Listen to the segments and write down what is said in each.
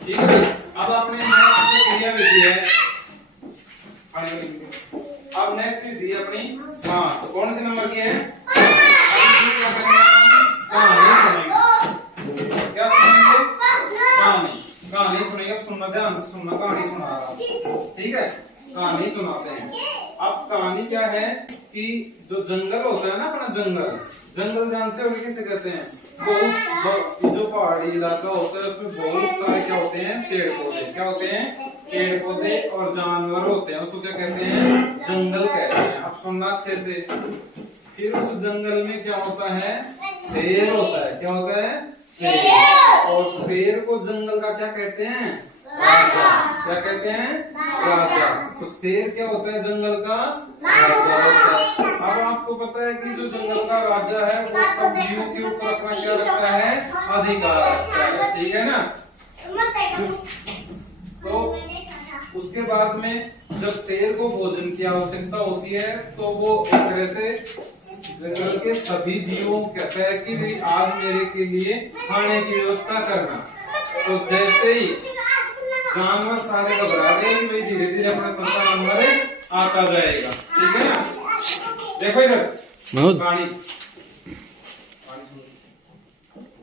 ठीक है भाई। अब आपने नेक्स्ट क्रिया लिखी है, अब नेक्स्ट दी अपनी घास, कौन से नंबर की है? क्या सुनेंगे? कहानी। कहानी सुनेंगे, सुनना ध्यान से सुनना, कहानी सुना रहा हूं, ठीक है? कहानी सुनाते हैं। अब कहानी क्या है कि जो जंगल होता है ना अपना, जंगल, जंगल जानते हो किसे कहते हैं? बहुत जो पहाड़ी इलाका होता है उसमें बहुत सारे क्या होते हैं? पेड़ पौधे। क्या होते हैं? पेड़ पौधे और जानवर होते हैं, उसको क्या कहते हैं? जंगल कहते हैं। अब सुनना अच्छे से। फिर उस जंगल में क्या होता है? शेर होता है। क्या होता है? शेर। और शेर को जंगल का क्या कहते हैं? राजा। क्या कहते हैं? राजा। तो शेर क्या होता है? जंगल का राजा होता है। अब आपको पता है कि जो जंगल का राजा है वो सब जीवों के ऊपर अपना क्या रखता है? अधिकार रखता है, ठीक है ना? तो उसके बाद में जब शेर को भोजन की आवश्यकता होती है तो वो एक तरह से जंगल के सभी जीवों को कहता है कि आज मेरे के लिए खाने की व्यवस्था करना। तो जैसे ही जानवर सारे घबरा गए कि भाई धीरे धीरे अपना संतान नंबर आता जाएगा, ठीक है ना? देखो इधर पानी।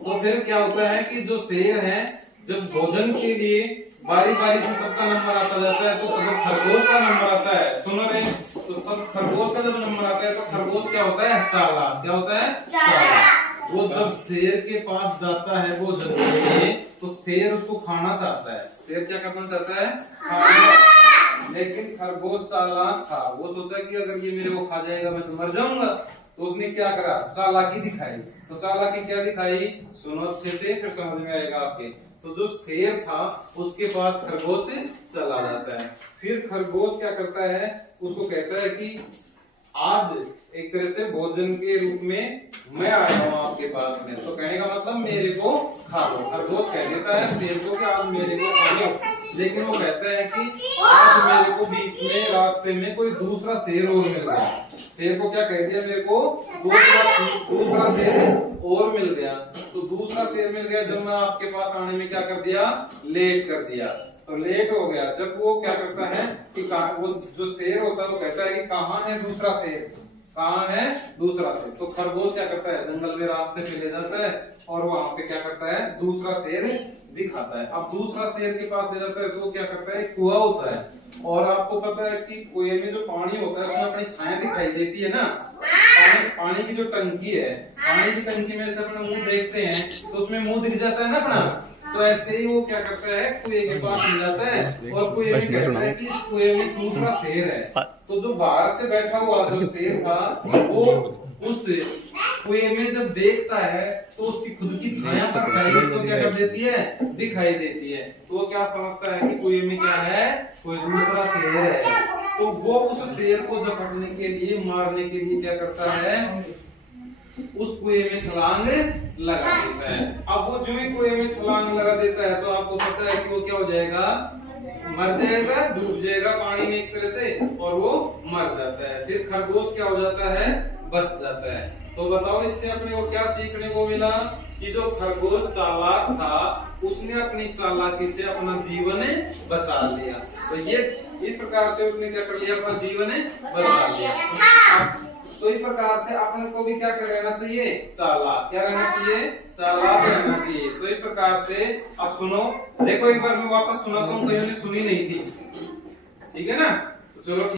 तो फिर क्या होता है कि जो शेर है जब भोजन के लिए बारी बारी से सबका नंबर आता जाता है, तो जब खरगोश का नंबर आता है, सुनो रे, तो सब खरगोश का जब नंबर आता है तो खरगोश क्या होता है? चालाक। क्या होता है? चालाक। वो जब शेर के पास जाता है वो जंगल में, तो शेर उसको खाना चाहता है। शेर क्या करना चाहता है? खाना। लेकिन खरगोश चालाक था, वो सोचा कि अगर ये मेरे को खा जाएगा मैं तो मर जाऊंगा। तो उसने क्या करा? चालाकी दिखाई। तो चालाकी क्या दिखाई? सुनो अच्छे से, फिर समझ में आएगा आपके। तो जो शेर था उसके पास खरगोश चला जाता है। फिर खरगोश क्या करता है? उसको कहता है कि आज एक तरह से भोजन के रूप में मैं आया हूँ आपके पास में, तो कहने का मतलब मेरे को खा लो। खरगोश कह देता है शेर को कि आज मेरे को खा लो, लेकिन वो कहता है कि आज मेरे को बीच में रास्ते में कोई दूसरा शेर और मिल गया। शेर को क्या कह दिया? मेरे को दूसरा शेर और मिल गया। तो दूसरा शेर मिल गया, जब मैं आपके पास आने में क्या कर दिया? लेट कर दिया। तो लेट हो गया। जब वो क्या करता है कि वो जो शेर होता है वो कहता है कि कहाँ है दूसरा शेर? कहाँ है दूसरा शेर? तो खरगोश क्या करता है? जंगल में रास्ते पे ले जाता है और वहां पे क्या करता है? दूसरा शेर दिखाता है। अब दूसरा शेर के पास ले जाता है तो वो क्या करता है? कुआं होता है, और आपको पता है कि कुएं में जो पानी होता है उसमें अपनी छाया दिखाई देती है ना। पानी की जो टंकी है, पानी की टंकी में से अपना मुंह देखते हैं तो उसमें मुंह दिख जाता है ना अपना। तो ऐसे ही वो क्या करता है? कुएं के पास ले जाता है और कुएं में कहता है कि इस कुएं में दूसरा शेर है। तो जो बाहर से बैठा हुआ जो शेर था वो उस कुएं में जब देखता है तो उसकी खुद की छाया पर तो क्या कर देती है? दिखाई देती है। तो वो क्या समझता है कि कुएं में क्या है? कोई दूसरा शेर है। तो वो उस शेर को पकड़ने के लिए, मारने के लिए क्या करता है? उस कुएं में छलांग लगा देता है। अब वो जो ही कुएं में छलांग लगा देता है तो आपको पता है कि वो क्या हो जाएगा? मर जाएगा, डूब जाएगा पानी में एक तरह से, और वो मर जाता है। फिर खरगोश क्या हो जाता है? बच जाता है। तो बताओ इससे अपने को क्या सीखने को मिला? कि जो खरगोश चालाक था उसने अपनी चालाकी से अपना जीवन बचा लिया। तो ये इस प्रकार से उसने क्या कर लिया? अपना जीवन बचा लिया। तो इस प्रकार से अपने को भी क्या कर रहना चाहिए? चालाक। क्या रहना चाहिए? चालाक रहना चाहिए। तो इस प्रकार से अब सुनो, देखो एक बार मैं वापस सुनाता हूँ, कईयों ने सुनी नहीं थी, ठीक है ना? तो चलो।